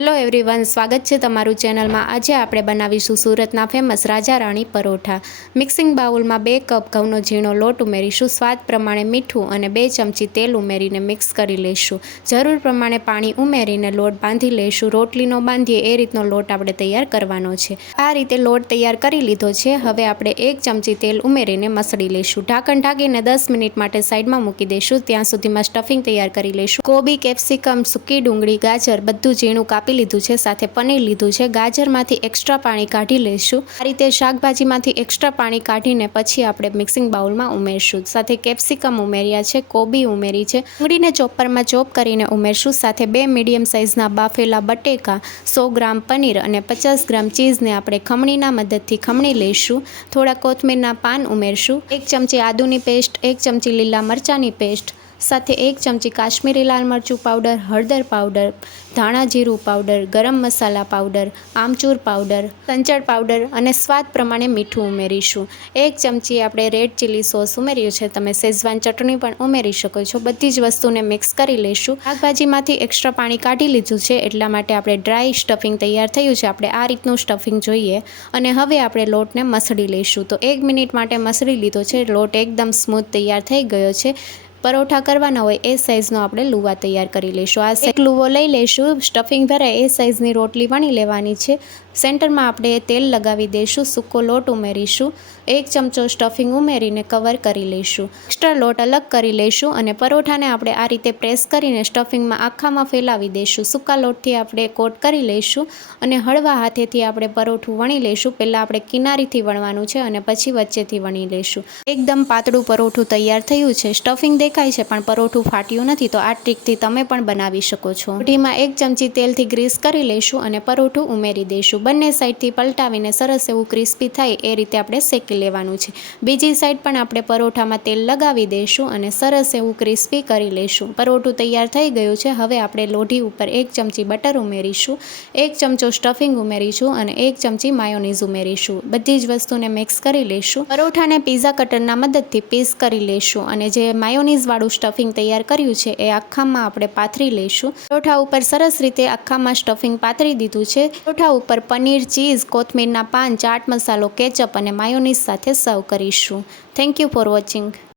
Hello everyone, સ્વાગત છે તમારું ચેનલમાં. આજે આપણે બનાવીશું સુરતના ફેમસ રાજા રાણી પરોઠા. મિક્સિંગ બાઉલમાં બે કપ ઘઉંનો ઝીણો લોટ ઉમેરીશું. સ્વાદ પ્રમાણે મીઠું અને બે ચમચી તેલ ઉમેરીને મિક્સ કરી લઈશું. જરૂર પ્રમાણે પાણી ઉમેરીને લોટ બાંધી લઈશું. રોટલીનો બાંધીએ એ રીતનો લોટ આપણે તૈયાર કરવાનો છે. આ રીતે લોટ તૈયાર કરી લીધો છે. હવે આપણે એક ચમચી તેલ ઉમેરીને મસળી લઈશું. ઢાંકણ ઢાંકીને દસ મિનિટ માટે સાઈડમાં મૂકી દઈશું. ત્યાં સુધીમાં સ્ટફિંગ તૈયાર કરી લઈશું. કોબી, કેપ્સિકમ, સૂકી ડુંગળી, ગાજર, બધું ઝીણું કાપી લીધું છે, સાથે પનીર લીધું છે. ગાજરમાંથી એક્સ્ટ્રા પાણી કાઢી લઈશું. આ રીતે શાકભાજીમાંથી એક્સ્ટ્રા પાણી કાઢીને પછી આપણે મિક્સિંગ બાઉલમાં ઉમેરશું. સાથે કેપ્સિકમ ઉમેર્યા છે, કોબી ઉમેરી છે. ડુંગળીને ચોપરમાં ચોપ કરીને ઉમેરશું. સાથે બે મીડિયમ સાઇઝના બાફેલા બટેકા, સો ગ્રામ પનીર અને પચાસ ગ્રામ ચીઝને આપણે ખમણીના મદદથી ખમણી લઈશું. થોડા કોથમીરના પાન ઉમેરશું. એક ચમચી આદુની પેસ્ટ એક ચમચી લીલા મરચાંની પેસ્ટ સાથે એક ચમચી કાશ્મીરી લાલ મરચું પાવડર, હળદર પાવડર, ધાણા જીરું powder, garam masala powder, amchur powder, સંચળ powder અને સ્વાદ પ્રમાણે મીઠું ઉમેરીશું. એક ચમચી આપણે રેડ ચીલી સોસ ઉમેર્યું છે. તમે શેઝવાન ચટણી પણ ઉમેરી શકો છો. બધી જ વસ્તુને મિક્સ કરી લઈશું શાકભાજીમાંથી એક્સ્ટ્રા પાણી કાઢી લીધું છે એટલા માટે આપણે ડ્રાય સ્ટફિંગ તૈયાર થયું છે. આપણે આ રીતનું સ્ટફિંગ જોઈએ અને હવે આપણે લોટને મસળી લઈશું. તો એક મિનિટ માટે મસળી લીધો છે. લોટ એકદમ સ્મૂથ તૈયાર થઈ ગયો છે. પરોઠા કરવાના હોય એ સાઇઝનો આપણે લુવા તૈયાર કરી લઈશું. આ એક લુવો લઈ લઈશું. સ્ટફિંગ ભરાય એ સાઇઝની રોટલી વણી લેવાની છે. સેન્ટરમાં આપણે તેલ લગાવી દઈશું, સૂકો લોટ ઉમેરીશું, એક ચમચો સ્ટફિંગ ઉમેરીને કવર કરી લઈશું. એક્સ્ટ્રા લોટ અલગ કરી લઈશું અને પરોઠાને આપણે આ રીતે પ્રેસ કરીને સ્ટફિંગમાં આખામાં ફેલાવી દઈશું. સૂકા લોટથી આપણે કોટ કરી લઈશું અને હળવા હાથેથી આપણે પરોઠું વણી લઈશું. પહેલાં આપણે કિનારીથી વણવાનું છે અને પછી વચ્ચેથી વણી લઈશું. એકદમ પાતળું પરોઠું તૈયાર થયું છે. સ્ટફિંગ દેખાય છે પણ પરોઠું ફાટ્યું નથી, તો આ ટ્રીકથી તમે પણ બનાવી શકો છો. રોટીમાં એક ચમચી તેલથી ગ્રીસ કરી લઈશું અને પરોઠું ઉમેરી દઈશું. બંને સાઈડથી પલટાવીને સરસ એવું ક્રિસ્પી થાય એ રીતે આપણે શેકી લેવાનું છે. બીજી સાઈડ પણ આપણે પરોઠામાં તેલ લગાવી દઈશું અને સરસ એવું ક્રિસ્પી કરી લઈશું. પરોઠું તૈયાર થઈ ગયું છે. હવે આપણે લોઢી ઉપર એક ચમચી બટર ઉમેરીશું, એક ચમચો સ્ટફિંગ ઉમેરીશું અને એક ચમચી માયોનીઝ ઉમેરીશું. બધી જ વસ્તુને મિક્સ કરી લઈશું. પરોઠાને પીઝા કટરના મદદથી પીસ કરી લઈશું અને જે માયોનીઝવાળું સ્ટફિંગ તૈયાર કર્યું છે એ આખામાં આપણે પાથરી લઈશું. પરોઠા ઉપર સરસ રીતે આખામાં સ્ટફિંગ પાથરી દીધું છે. પરોઠા ઉપર પનીર, ચીઝ, કોથમીરના પાન, ચાટ મસાલો, કેચઅપ અને માયોનીઝ સાથે સર્વ કરીશું. Thank you for watching.